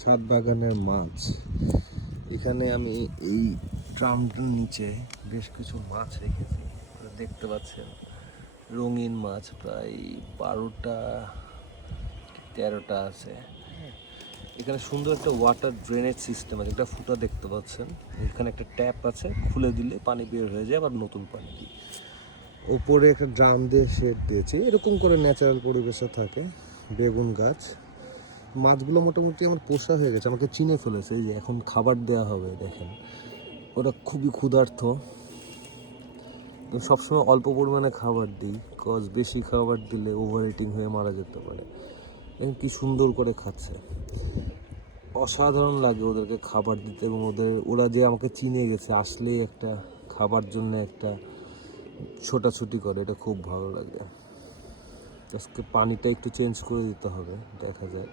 ছাদ বাগানের মাছ। এখানে আমি এই ট্রামটার নিচে বেশ কিছু মাছ রেখেছি, দেখতে পাচ্ছেন। রঙিন মাছ প্রায় 12টা 13টা আছে। এখানে সুন্দর একটা ওয়াটার ড্রেনেজ সিস্টেম আছে, একটা ফুটা দেখতে পাচ্ছেন। এখানে একটা ট্যাপ আছে, খুলে দিলে পানি বের হয়ে যায়, আবার নতুন পানি দিই। ওপরে একটা ড্রাম দিয়ে শেড দিয়েছি, এরকম করে ন্যাচারাল পরিবেশে থাকে। বেগুন গাছ, মাছগুলো মোটামুটি আমার পোষা হয়ে গেছে, আমাকে চিনে ফেলেছে। এই যে এখন খাবার দেওয়া হবে, দেখেন ওরা খুবই ক্ষুধার্ত। সবসময় অল্প পরিমাণে খাবার দিই, কজ বেশি খাবার দিলে ওভার ইটিং হয়ে মারা যেতে পারে। দেখেন কি সুন্দর করে খাচ্ছে, অসাধারণ লাগে ওদেরকে খাবার দিতে। এবং ওরা যে আমাকে চিনে গেছে, আসলেই একটা খাবার জন্য একটা ছোটাছুটি করে, এটা খুব ভালো লাগে। আজকে পানিটা একটু চেঞ্জ করে দিতে হবে, দেখা যায়।